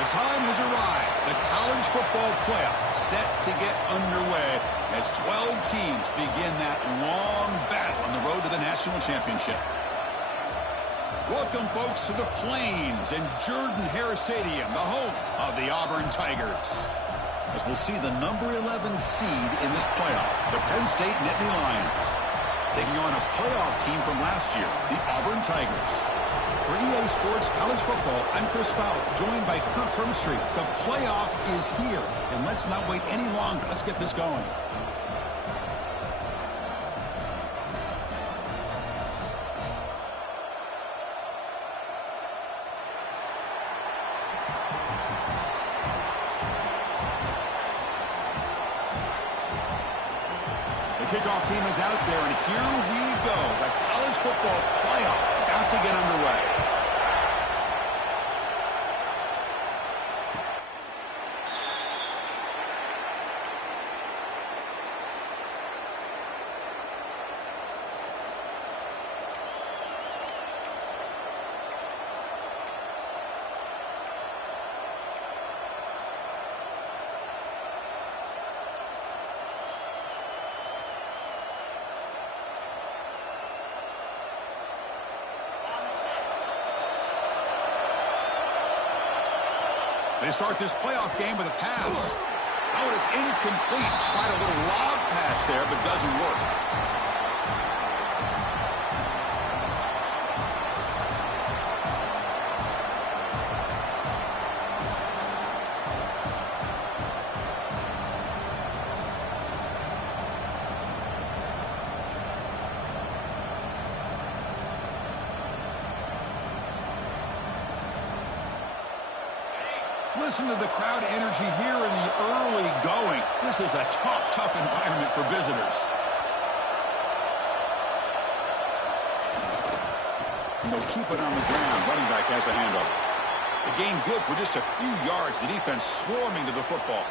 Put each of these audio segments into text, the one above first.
The time has arrived. The college football playoff set to get underway as 12 teams begin that long battle on the road to the national championship. Welcome, folks, to the Plains and Jordan-Hare Stadium, the home of the Auburn Tigers. As we'll see the number 11 seed in this playoff, the Penn State Nittany Lions, taking on a playoff team from last year, the Auburn Tigers. For EA Sports College Football, I'm Chris Fowler, joined by Kirk Hermstreet. The playoff is here, and let's not wait any longer. Let's get this going. kickoff team is out there, and here we go. The college football playoff about to get underway. They start this playoff game with a pass. Oh, it is incomplete. Tried a little lob pass there, but doesn't work. Listen to the crowd energy here in the early going. This is a tough environment for visitors. And they'll keep it on the ground. Running back has the handoff. The gain good for just a few yards. The defense swarming to the football.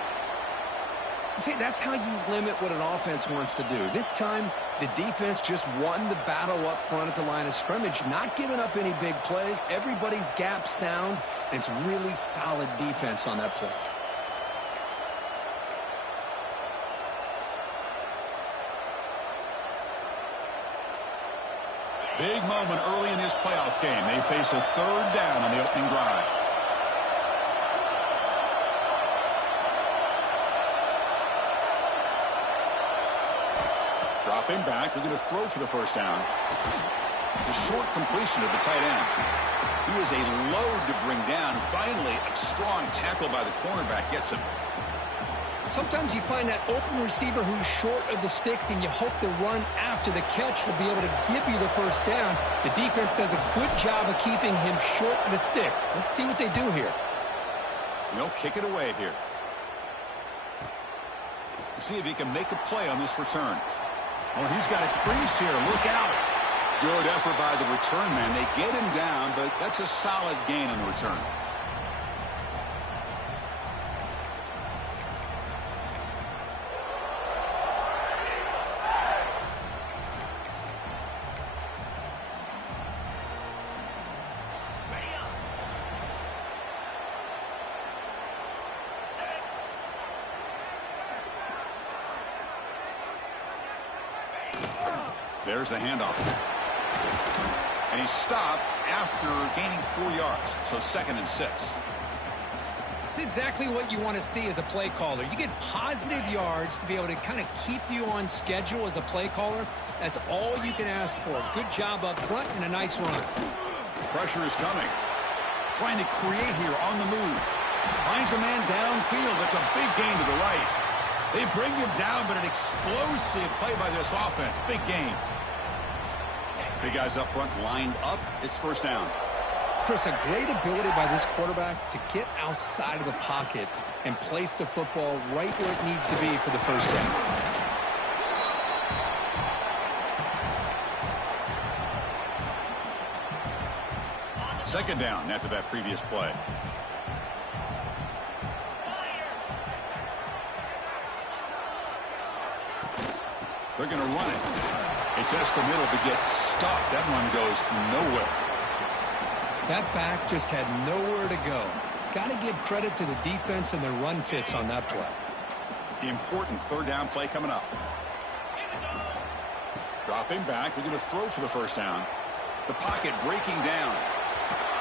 See, that's how you limit what an offense wants to do. This time, the defense just won the battle up front at the line of scrimmage, not giving up any big plays. Everybody's gap sound, and it's really solid defense on that play. Big moment early in this playoff game. They face a third down on the opening drive. Dropping back, they're going to throw for the first down. The short completion of the tight end. He is a load to bring down. Finally, a strong tackle by the cornerback gets him. Sometimes you find that open receiver who's short of the sticks, and you hope the run after the catch will be able to give you the first down. The defense does a good job of keeping him short of the sticks. Let's see what they do here. They'll kick it away here. See if he can make a play on this return. Oh, he's got a crease here. Look out. Good effort by the return man. They get him down, but that's a solid gain on the return. There's the handoff. And he stopped after gaining 4 yards. So 2nd and 6. It's exactly what you want to see as a play caller. You get positive yards to be able to kind of keep you on schedule as a play caller. That's all you can ask for. Good job up front and a nice run. Pressure is coming. Trying to create here on the move. Finds a man downfield. That's a big gain to the right. They bring him down, but an explosive play by this offense. Big gain. Big guys up front lined up. It's first down. Chris, a great ability by this quarterback to get outside of the pocket and place the football right where it needs to be for the first down. Second down after that previous play. They're going to run it. It's just the middle, but gets stuffed. That one goes nowhere. That back just had nowhere to go. Got to give credit to the defense and their run fits on that play. The important third down play coming up. Dropping back. They're going to throw for the first down. The pocket breaking down.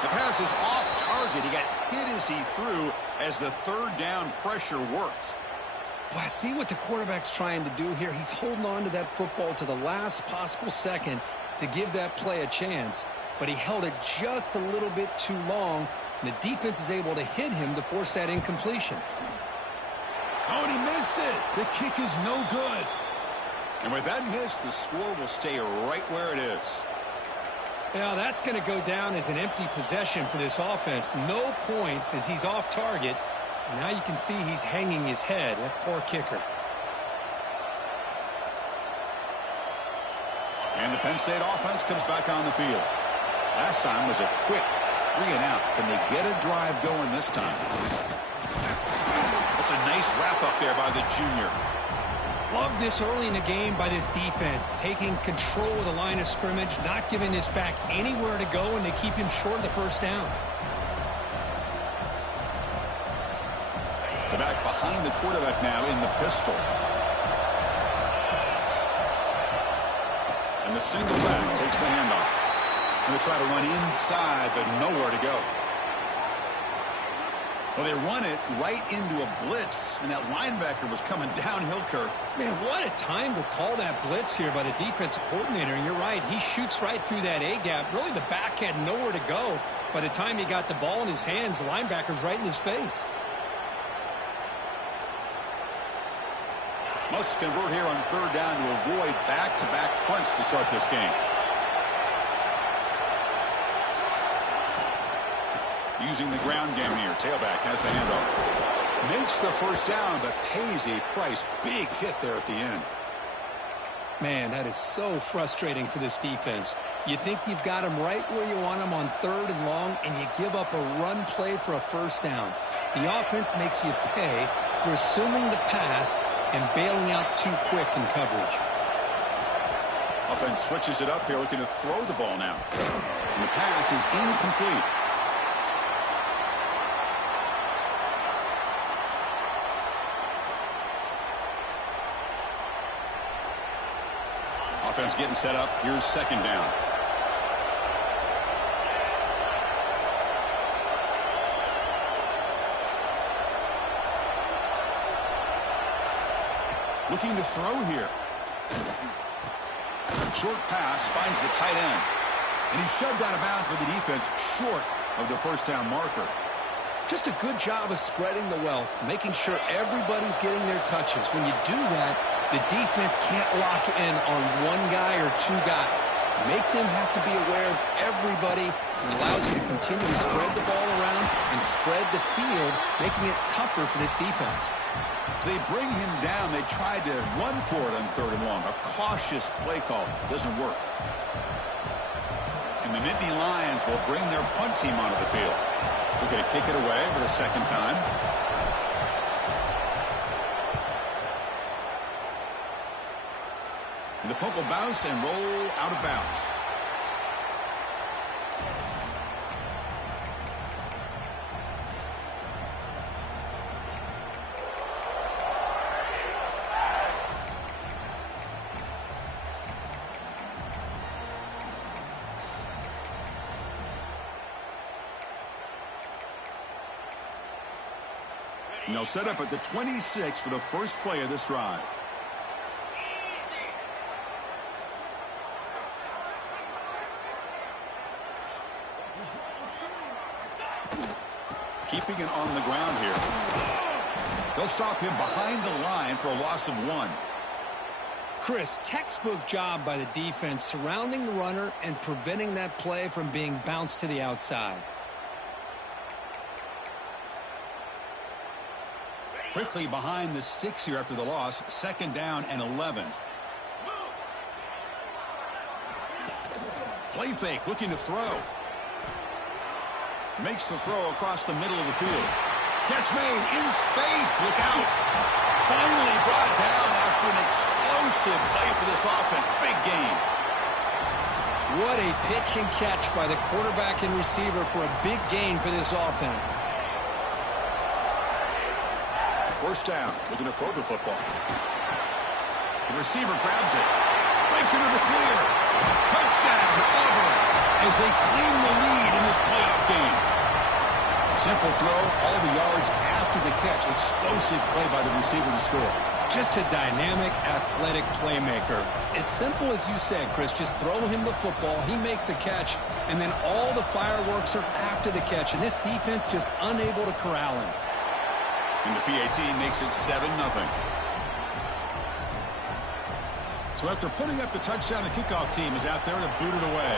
The pass is off target. He got hit as he threw as the third down pressure worked. But I see what the quarterback's trying to do here. He's holding on to that football to the last possible second to give that play a chance. But he held it just a little bit too long, and the defense is able to hit him to force that incompletion. Oh, and he missed it. The kick is no good. And with that miss, the score will stay right where it is. Now, that's going to go down as an empty possession for this offense. No points as he's off target. And now you can see he's hanging his head. That poor kicker. the Penn State offense comes back on the field. Last time was a quick 3 and out. Can they get a drive going this time? That's a nice wrap up there by the junior. Love this early in the game by this defense, taking control of the line of scrimmage, not giving this back anywhere to go, and they keep him short of the first down. The back behind the quarterback now in the pistol. And the single back takes the handoff. And they try to run inside, but nowhere to go. Well, they run it right into a blitz, and that linebacker was coming downhill, Kirk. Man, what a time to call that blitz here by the defensive coordinator. And you're right, he shoots right through that A-gap. Really, the back had nowhere to go. By the time he got the ball in his hands, the linebacker's right in his face. Must convert here on 3rd down to avoid back-to-back punts to start this game. Using the ground game here. Tailback has the handoff. Makes the first down, but pays a price. Big hit there at the end. Man, that is so frustrating for this defense. You think you've got them right where you want them on 3rd and long, and you give up a run play for a first down. The offense makes you pay for assuming the pass and bailing out too quick in coverage. Offense switches it up here, looking to throw the ball now. And the pass is incomplete. Offense getting set up. Here's 2nd down. Looking to throw here. Short pass finds the tight end. And he's shoved out of bounds by the defense short of the first down marker. Just a good job of spreading the wealth, making sure everybody's getting their touches. When you do that, the defense can't lock in on one guy or 2 guys. Make them have to be aware of everybody. It allows you to continue to spread the ball around and spread the field, making it tougher for this defense. They bring him down. They tried to run for it on 3rd and long. A cautious play call. Doesn't work. And the Nittany Lions will bring their punt team onto the field. Looking to kick it away for the 2nd time. And the punt will bounce and roll out of bounds. And they'll set up at the 26 for the first play of this drive. Keeping it on the ground here. They'll stop him behind the line for a loss of 1. Chris, textbook job by the defense surrounding the runner and preventing that play from being bounced to the outside. Quickly behind the sticks here after the loss. 2nd down and 11. Play fake, looking to throw. Makes the throw across the middle of the field. Catch made in space. Look out. Finally brought down after an explosive play for this offense. Big game. What a pitch and catch by the quarterback and receiver for a big gain for this offense. First down, looking to throw the football. The receiver grabs it, breaks into the clear. Touchdown, Auburn, as they claim the lead in this playoff game. Simple throw, all the yards after the catch. Explosive play by the receiver to score. Just a dynamic, athletic playmaker. As simple as you said, Chris, just throw him the football, he makes a catch, and then all the fireworks are after the catch, and this defense just unable to corral him. And the PAT makes it 7-0. So after putting up the touchdown, the kickoff team is out there to boot it away.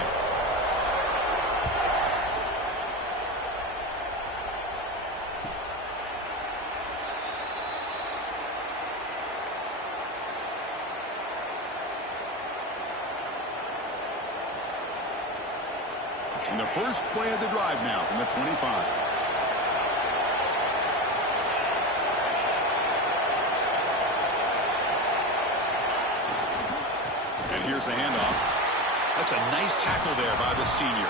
And the first play of the drive now from the 25. And here's the handoff. That's a nice tackle there by the senior.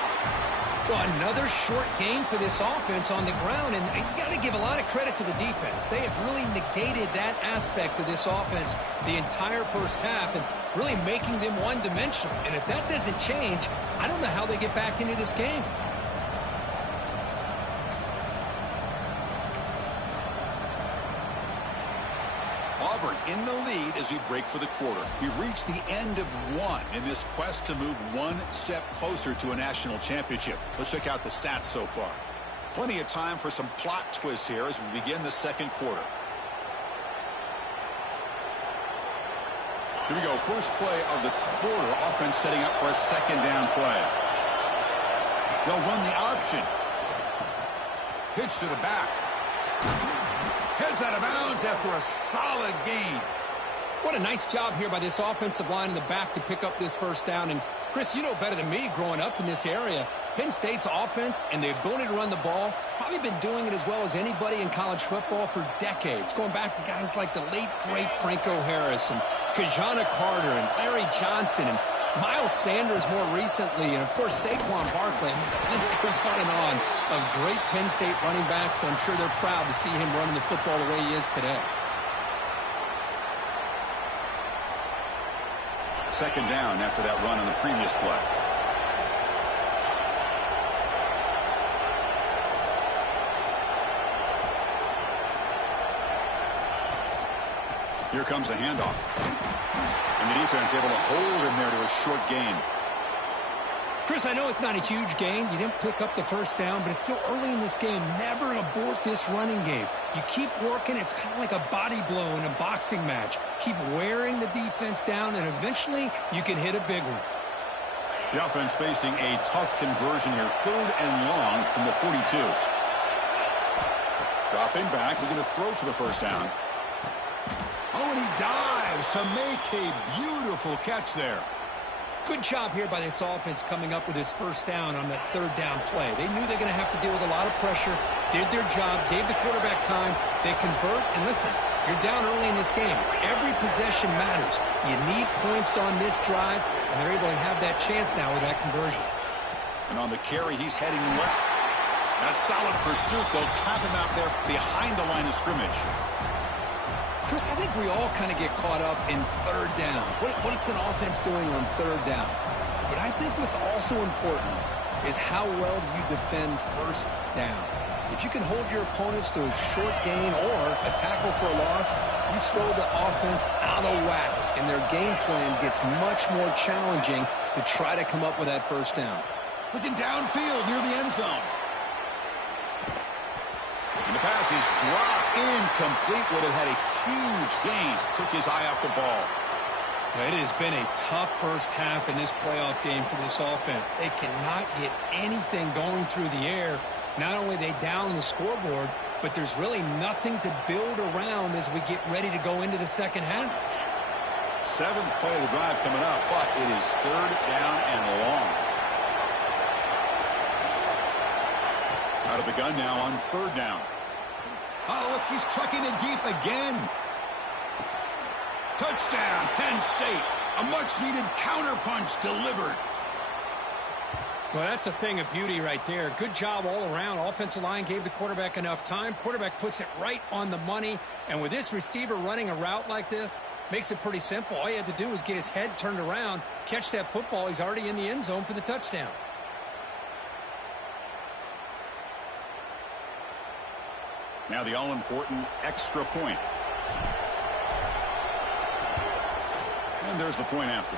Well, another short game for this offense on the ground, and you got to give a lot of credit to the defense. They have really negated that aspect of this offense the entire first half and really making them one-dimensional. And if that doesn't change, I don't know how they get back into this game. Auburn in the lead as we break for the quarter. We've reached the end of one in this quest to move one step closer to a national championship. Let's check out the stats so far. Plenty of time for some plot twists here as we begin the second quarter. Here we go. First play of the quarter. Offense setting up for a second down play. They'll run the option. Pitch to the back. Heads out of bounds after a solid gain. What a nice job here by this offensive line in the back to pick up this first down. And, Chris, you know better than me growing up in this area, Penn State's offense and the ability to run the ball probably been doing it as well as anybody in college football for decades, going back to guys like the late, great Franco Harris and Kajana Carter and Larry Johnson and Miles Sanders more recently, and, of course, Saquon Barkley. I mean, this goes on of great Penn State running backs, and I'm sure they're proud to see him running the football the way he is today. Second down after that run on the previous play. Here comes a handoff. And the defense able to hold him there to a short gain. Chris, I know it's not a huge gain. You didn't pick up the first down, but it's still early in this game. Never abort this running game. You keep working. It's kind of like a body blow in a boxing match. Keep wearing the defense down, and eventually you can hit a big one. The offense facing a tough conversion here. Third and long from the 42. Dropping back, looking to throw for the first down. Oh, and he dives to make a beautiful catch there. Good job here by this offense coming up with his first down on that third down play. They knew they're going to have to deal with a lot of pressure, did their job, gave the quarterback time. They convert, and listen, you're down early in this game. Every possession matters. You need points on this drive, and they're able to have that chance now with that conversion. And on the carry, he's heading left. That solid pursuit, they'll trap him out there behind the line of scrimmage. Chris, I think we all kind of get caught up in third down. What's an offense doing on third down? But I think what's also important is how well you defend first down. If you can hold your opponents to a short gain or a tackle for a loss, you throw the offense out of whack, and their game plan gets much more challenging to try to come up with that first down. Looking downfield near the end zone. And the pass is dropped incomplete. Would have had a huge gain. Took his eye off the ball. It has been a tough first half in this playoff game for this offense. They cannot get anything going through the air. Not only are they down the scoreboard, but there's really nothing to build around as we get ready to go into the second half. Seventh play of the drive coming up, but it is third down and long. Out of the gun now on third down. Oh, look, he's trucking it deep again. Touchdown, Penn State. A much-needed counterpunch delivered. Well, that's a thing of beauty right there. Good job all around. Offensive line gave the quarterback enough time. Quarterback puts it right on the money. And with this receiver running a route like this, makes it pretty simple. All you had to do was get his head turned around, catch that football. He's already in the end zone for the touchdown. Now the all-important extra point. And there's the point after.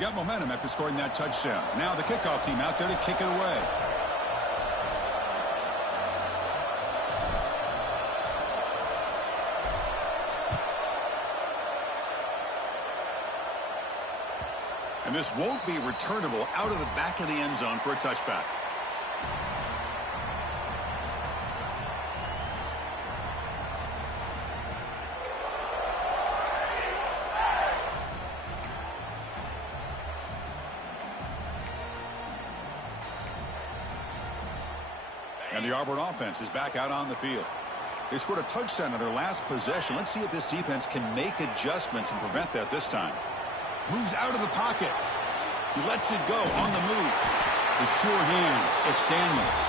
Got momentum after scoring that touchdown. Now the kickoff team out there to kick it away. And this won't be returnable out of the back of the end zone for a touchback. And the Auburn offense is back out on the field. They scored a touchdown on their last possession. Let's see if this defense can make adjustments and prevent that this time. Moves out of the pocket. He lets it go on the move. The sure hands. It's Daniels.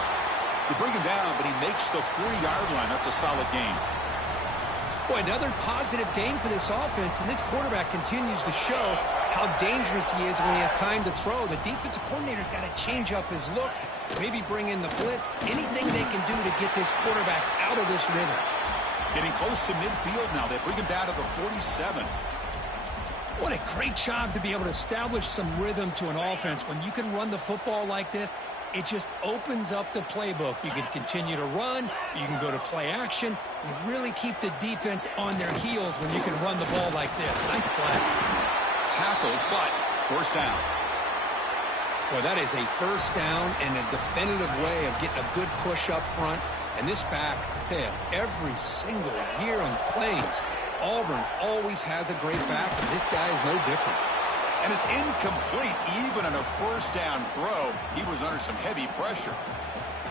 They bring him down, but he makes the 4-yard line. That's a solid gain. Boy, another positive game for this offense, and this quarterback continues to show how dangerous he is when he has time to throw. The defensive coordinator's got to change up his looks, maybe bring in the blitz, anything they can do to get this quarterback out of this rhythm. Getting close to midfield now. They bring him down to the 47. What a great job to be able to establish some rhythm to an offense. When you can run the football like this, it just opens up the playbook. You can continue to run. You can go to play action. You really keep the defense on their heels when you can run the ball like this. Nice play. Tackled, but first down. Well, that is a first down and a definitive way of getting a good push up front. And this back, I tell you, every single year on plays, Auburn always has a great back, and this guy is no different. And it's incomplete. Even on a first down throw, he was under some heavy pressure.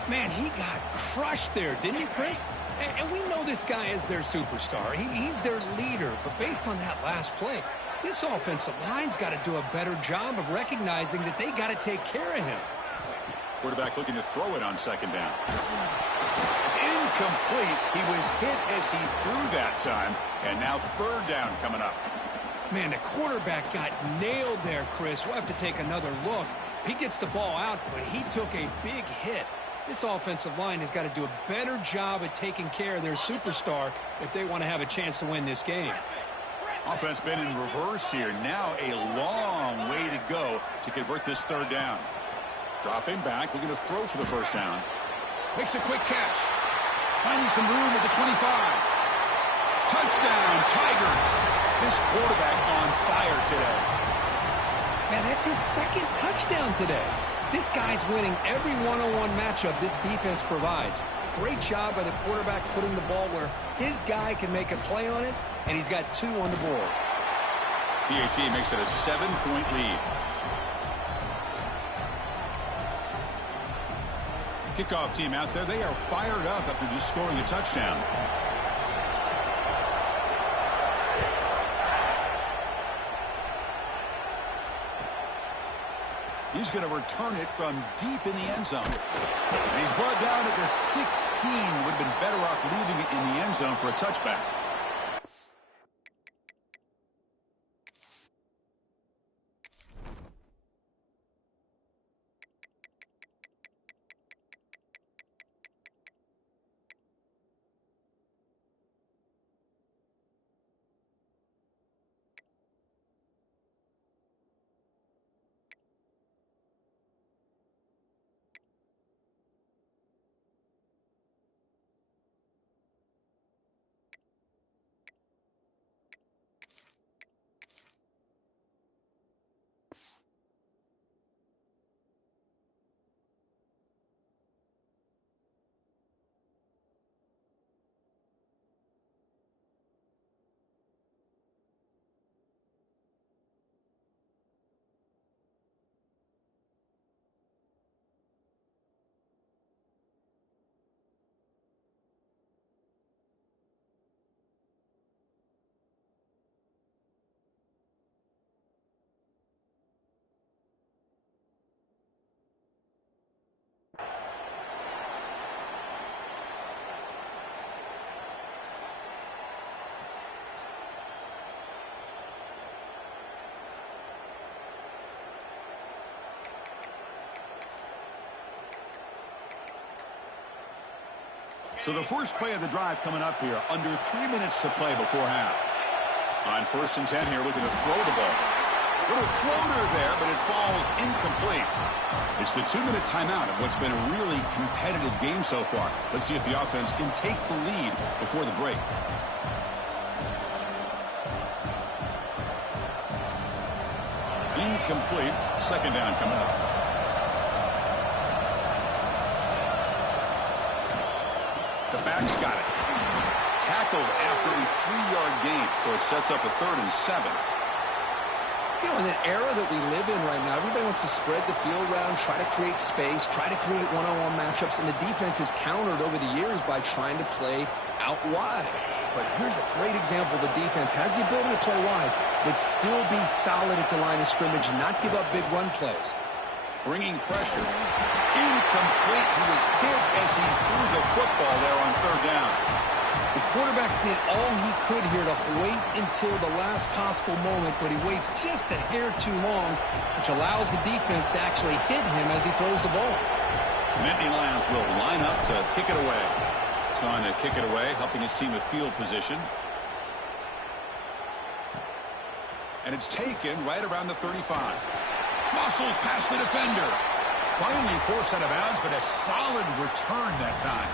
Man, he got crushed there, didn't he, Chris? And we know this guy is their superstar. He's their leader. But based on that last play, this offensive line's got to do a better job of recognizing that they got to take care of him. Quarterback looking to throw it on second down. It's incomplete. He was hit as he threw that time. And now third down coming up. Man, the quarterback got nailed there, Chris. We'll have to take another look. He gets the ball out, but he took a big hit. This offensive line has got to do a better job at taking care of their superstar if they want to have a chance to win this game. Offense been in reverse here. Now a long way to go to convert this third down. Dropping back, looking to throw for the first down. Makes a quick catch. Finding some room at the 25. Touchdown, Tigers. This quarterback on fire today. Man, that's his second touchdown today. This guy's winning every one-on-one matchup this defense provides. Great job by the quarterback putting the ball where his guy can make a play on it, and he's got 2 on the board. PAT makes it a 7-point lead. Kickoff team out there, they are fired up after just scoring a touchdown. He's going to return it from deep in the end zone. And he's brought down at the 16. Would have been better off leaving it in the end zone for a touchback. So the first play of the drive coming up here, under 3 minutes to play before half. On 1st and 10 here, looking to throw the ball. Little floater there, but it falls incomplete. It's the 2-minute timeout of what's been a really competitive game so far. Let's see if the offense can take the lead before the break. incomplete. Second down coming up. The back's got it. Tackled after a 3-yard gain, so it sets up a 3rd and 7. You know, in the era that we live in right now, everybody wants to spread the field around, try to create space, try to create one-on-one matchups, and the defense has countered over the years by trying to play out wide. But here's a great example. The defense has the ability to play wide, but still be solid at the line of scrimmage and not give up big run plays. Bringing pressure. Incomplete. He was hit as he threw the football there on 3rd down. The quarterback did all he could here to wait until the last possible moment, but he waits just a hair too long, which allows the defense to actually hit him as he throws the ball. Nittany Lions will line up to kick it away. He's on to kick it away, helping his team with field position. And it's taken right around the 35. Muscles past the defender. Finally forced out of bounds, but a solid return that time.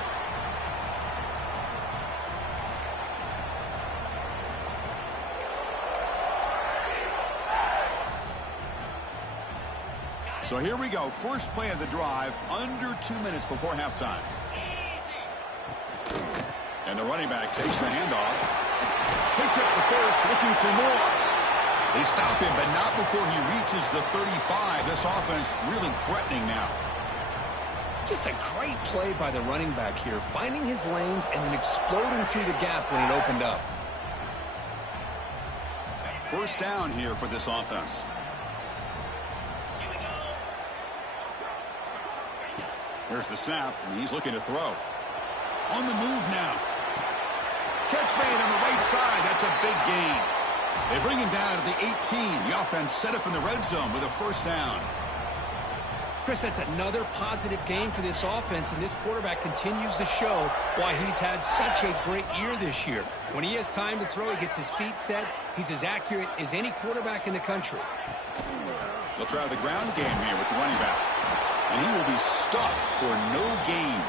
So here we go. First play of the drive, under 2 minutes before halftime. And the running back takes the handoff. Picks up the first, looking for more. They stop him, but not before he reaches the 35. This offense really threatening now. Just a great play by the running back here, finding his lanes and then exploding through the gap when it opened up. First down here for this offense. Here's the snap, and he's looking to throw. On the move now. Catch made on the right side. That's a big gain. They bring him down to the 18. The offense set up in the red zone with a first down. Chris, that's another positive game for this offense, and this quarterback continues to show why he's had such a great year this year. When he has time to throw, he gets his feet set. He's as accurate as any quarterback in the country. They'll try the ground game here with the running back. And he will be stuffed for no gain.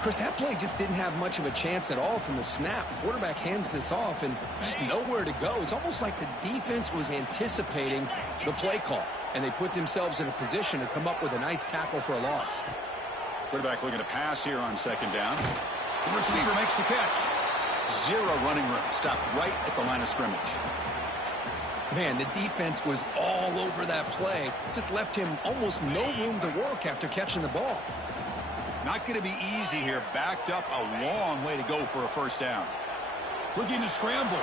Chris, that play just didn't have much of a chance at all from the snap. Quarterback hands this off and just nowhere to go. It's almost like the defense was anticipating the play call, and they put themselves in a position to come up with a nice tackle for a loss. Quarterback looking to pass here on second down. The receiver makes the catch. Zero running room. Stopped right at the line of scrimmage. Man, the defense was all over that play. Just left him almost no room to work after catching the ball. Not going to be easy here. Backed up a long way to go for a first down. Looking to scramble.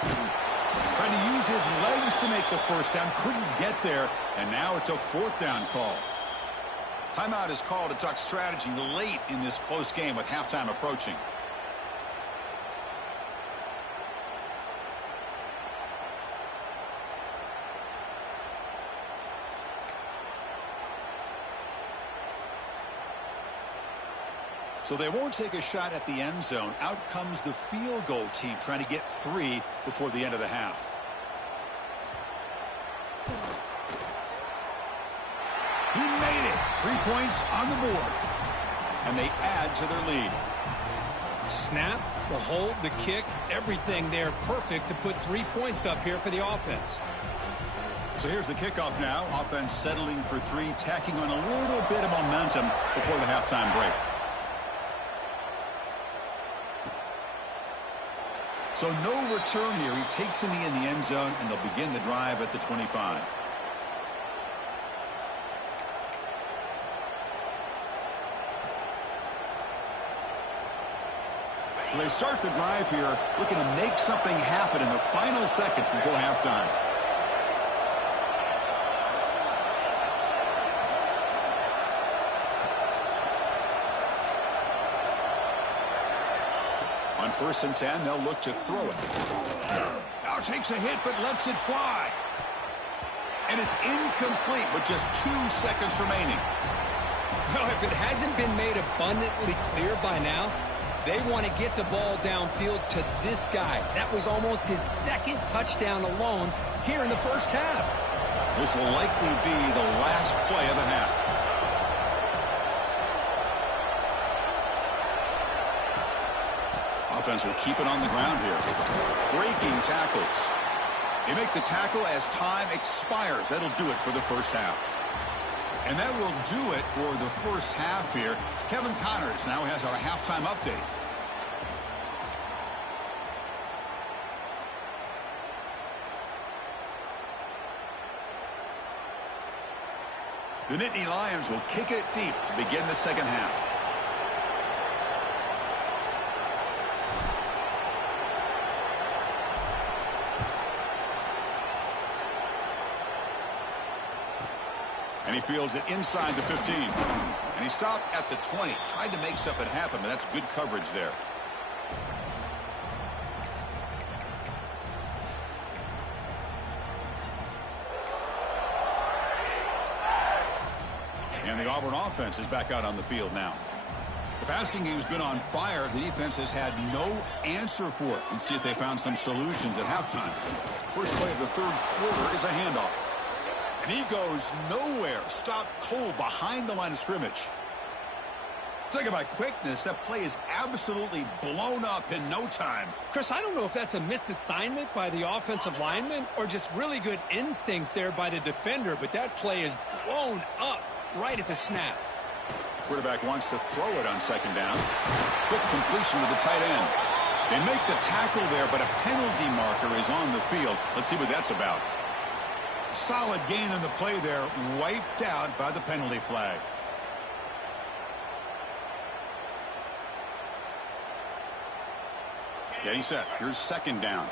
Trying to use his legs to make the first down. Couldn't get there. And now it's a 4th down call. Timeout is called to talk strategy late in this close game with halftime approaching. So they won't take a shot at the end zone. Out comes the field goal team trying to get 3 before the end of the half. He made it. 3 points on the board. And they add to their lead. Snap, the hold, the kick, everything there perfect to put 3 points up here for the offense. So here's the kickoff now. Offense settling for 3, tacking on a little bit of momentum before the halftime break. So no return here. He takes a knee in the end zone, and they'll begin the drive at the 25. So they start the drive here, looking to make something happen in the final seconds before halftime. On 1st and 10, they'll look to throw it. Now takes a hit, but lets it fly. And it's incomplete with just 2 seconds remaining. Well, if it hasn't been made abundantly clear by now, they want to get the ball downfield to this guy. That was almost his 2nd touchdown alone here in the first half. This will likely be the last play of the half. Offense will keep it on the ground here. Breaking tackles. They make the tackle as time expires. That'll do it for the first half. And that will do it for the first half here. Kevin Connors now has our halftime update. The Nittany Lions will kick it deep to begin the second half. And he fields it inside the 15. And he stopped at the 20. Tried to make something happen, but that's good coverage there. And the Auburn offense is back out on the field now. The passing game's been on fire. The defense has had no answer for it. Let's see if they found some solutions at halftime. First play of the third quarter is a handoff. And he goes nowhere. Stopped cold behind the line of scrimmage. Talk about quickness. That play is absolutely blown up in no time. Chris, I don't know if that's a misassignment by the offensive lineman or just really good instincts there by the defender, but that play is blown up right at the snap. Quarterback wants to throw it on second down. Quick completion to the tight end. They make the tackle there, but a penalty marker is on the field. Let's see what that's about. Solid gain in the play there, wiped out by the penalty flag. Getting set. Here's second down.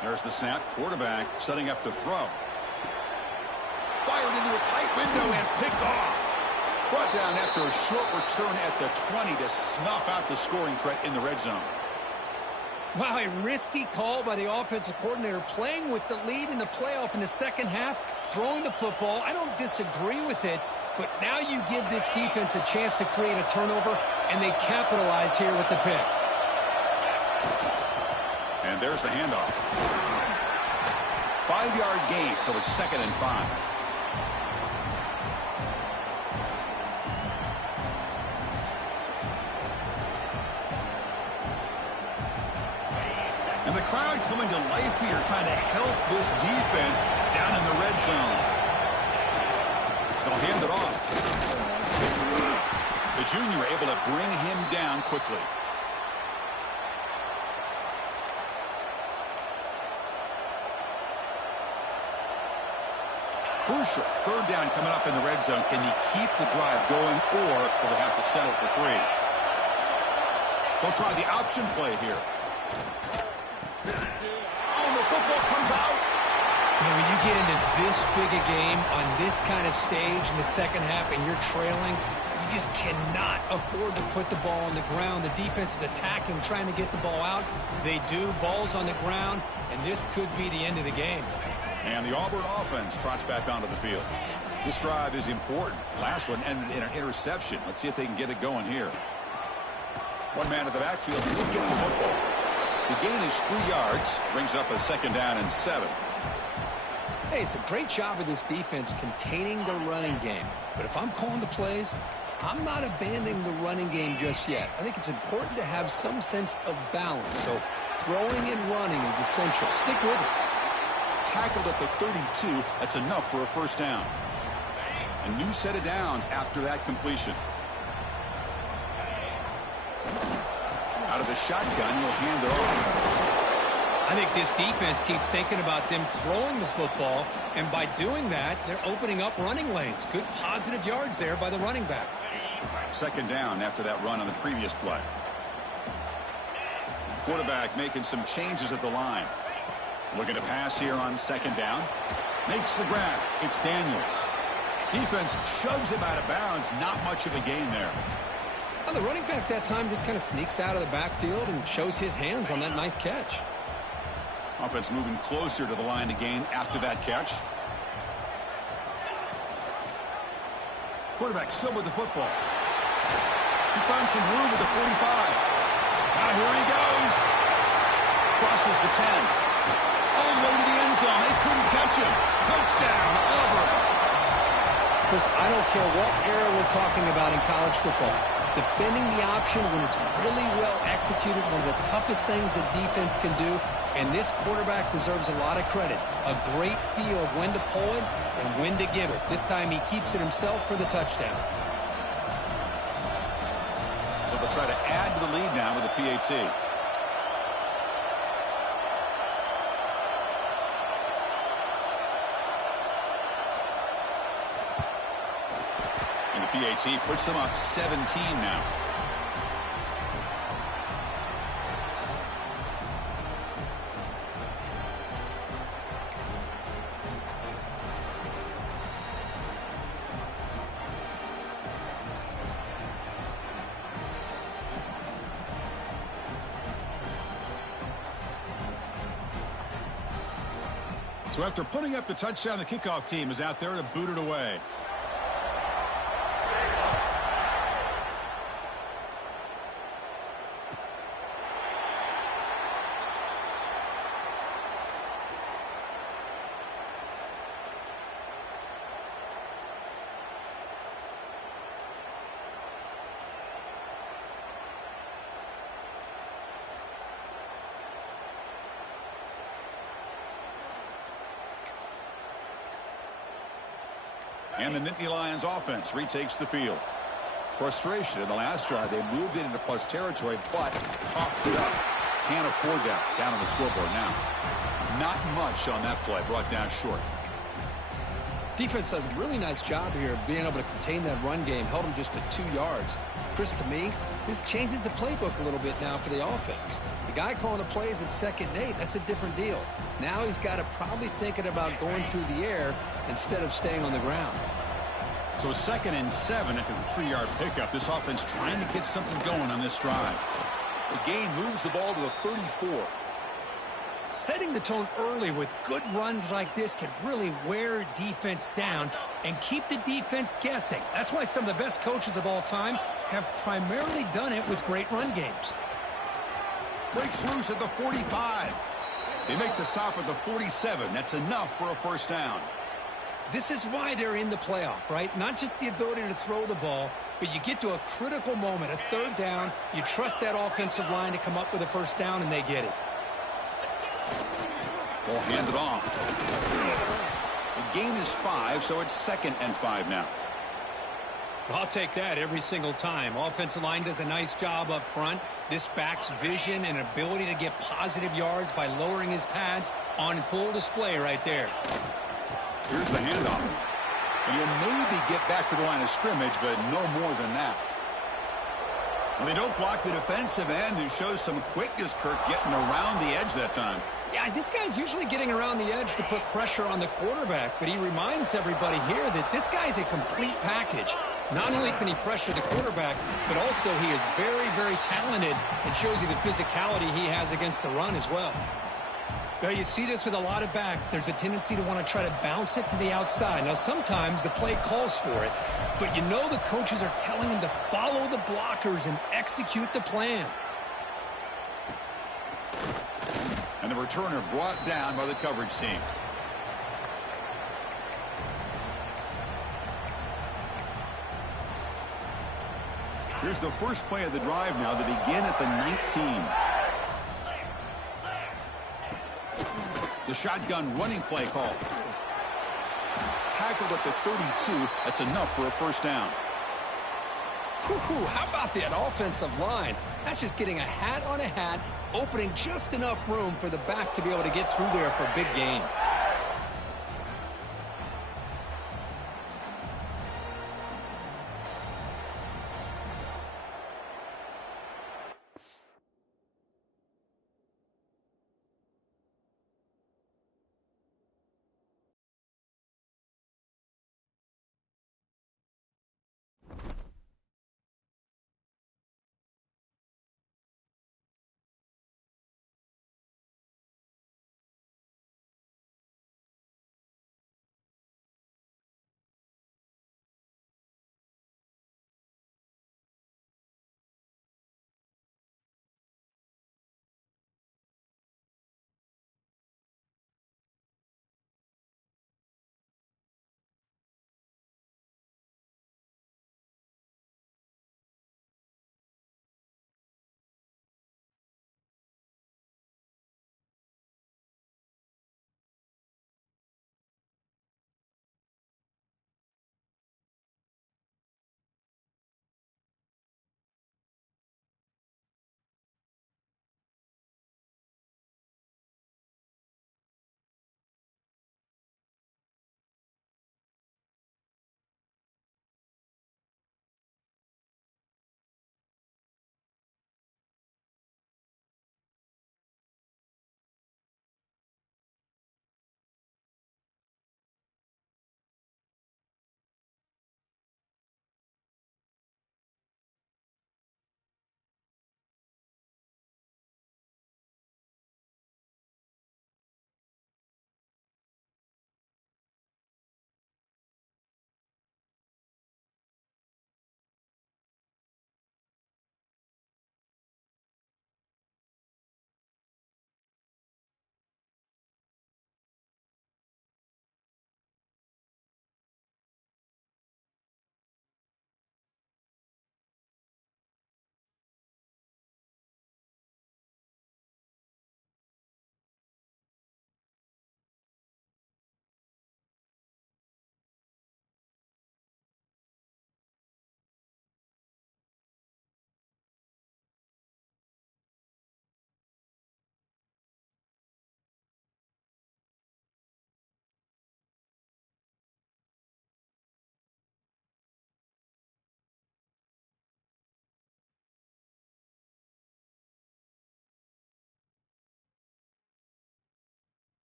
There's the snap. Quarterback setting up the throw. Fired into a tight window and picked off. Brought down after a short return at the 20 to snuff out the scoring threat in the red zone. Wow, a risky call by the offensive coordinator, playing with the lead in the playoff in the second half, throwing the football. I don't disagree with it, but now you give this defense a chance to create a turnover, and they capitalize here with the pick. And there's the handoff. 5-yard gain, so it's 2nd and 5. And the crowd coming to life here, trying to help this defense down in the red zone. They'll hand it off. The junior able to bring him down quickly. Crucial. Third down coming up in the red zone. Can he keep the drive going, or will they have to settle for 3? They'll try the option play here. Oh, the football comes out. Man, when you get into this big a game on this kind of stage in the second half and you're trailing, you just cannot afford to put the ball on the ground. The defense is attacking, trying to get the ball out. They do. Ball's on the ground, and this could be the end of the game. And the Auburn offense trots back onto the field. This drive is important. Last one ended in an interception. Let's see if they can get it going here. One man at the backfield. He will get the football. The gain is 3 yards. Brings up a 2nd down and 7. Hey, it's a great job of this defense containing the running game. But if I'm calling the plays, I'm not abandoning the running game just yet. I think it's important to have some sense of balance. So throwing and running is essential. Stick with it. Tackled at the 32. That's enough for a first down. A new set of downs after that completion. Out of the shotgun, will hand it off. I think this defense keeps thinking about them throwing the football, and by doing that, they're opening up running lanes. Good positive yards there by the running back. 2nd down after that run on the previous play. Quarterback making some changes at the line. Looking to pass here on 2nd down. Makes the grab. It's Daniels. Defense shoves him out of bounds. Not much of a gain there. Well, the running back that time just kind of sneaks out of the backfield and shows his hands on that nice catch. Offense moving closer to the line to gain after that catch. Quarterback still with the football. He's found some room with the 45. Now here he goes. Crosses the 10. All the way to the end zone. They couldn't catch him. Touchdown, Auburn. Chris, I don't care what era we're talking about in college football. Defending the option when it's really well executed, one of the toughest things that defense can do, and this quarterback deserves a lot of credit. A great feel of when to pull it and when to give it. This time he keeps it himself for the touchdown. So they'll try to add to the lead now with a PAT. And the PAT puts them up 17 now. So after putting up the touchdown, the kickoff team is out there to boot it away. And the Nittany Lions offense retakes the field. Frustration in the last drive. They moved it into plus territory, but coughed it up. Can't afford that down on the scoreboard now. Not much on that play. Brought down short. Defense does a really nice job here of being able to contain that run game. Held them just to 2 yards. Chris, to me, this changes the playbook a little bit now for the offense. The guy calling the plays at 2nd and 8, that's a different deal. Now he's got to probably thinking about going through the air instead of staying on the ground. So 2nd and 7 after the 3-yard pickup. This offense trying to get something going on this drive. The gain moves the ball to the 34. Setting the tone early with good runs like this can really wear defense down and keep the defense guessing. That's why some of the best coaches of all time have primarily done it with great run games. Breaks loose at the 45. They make the stop at the 47. That's enough for a first down. This is why they're in the playoff, right? Not just the ability to throw the ball, but you get to a critical moment, a 3rd down. You trust that offensive line to come up with a first down, and they get it. Ball handed off. The gain is 5, so it's 2nd and 5 now. I'll take that every single time. Offensive line does a nice job up front. This back's vision and ability to get positive yards by lowering his pads on full display right there. Here's the handoff. And you'll maybe get back to the line of scrimmage, but no more than that. Well, they don't block the defensive end, who shows some quickness, Kirk, getting around the edge that time. Yeah, this guy's usually getting around the edge to put pressure on the quarterback, but he reminds everybody here that this guy's a complete package. Not only can he pressure the quarterback, but also he is very, very talented and shows you the physicality he has against the run as well. Now, you see this with a lot of backs. There's a tendency to want to try to bounce it to the outside. Now, sometimes the play calls for it, but you know the coaches are telling him to follow the blockers and execute the plan. And the returner brought down by the coverage team. Here's the first play of the drive now. They begin at the 19. The shotgun running play call. Tackled at the 32. That's enough for a first down. Whew, how about that offensive line? That's just getting a hat on a hat, opening just enough room for the back to be able to get through there for a big gain.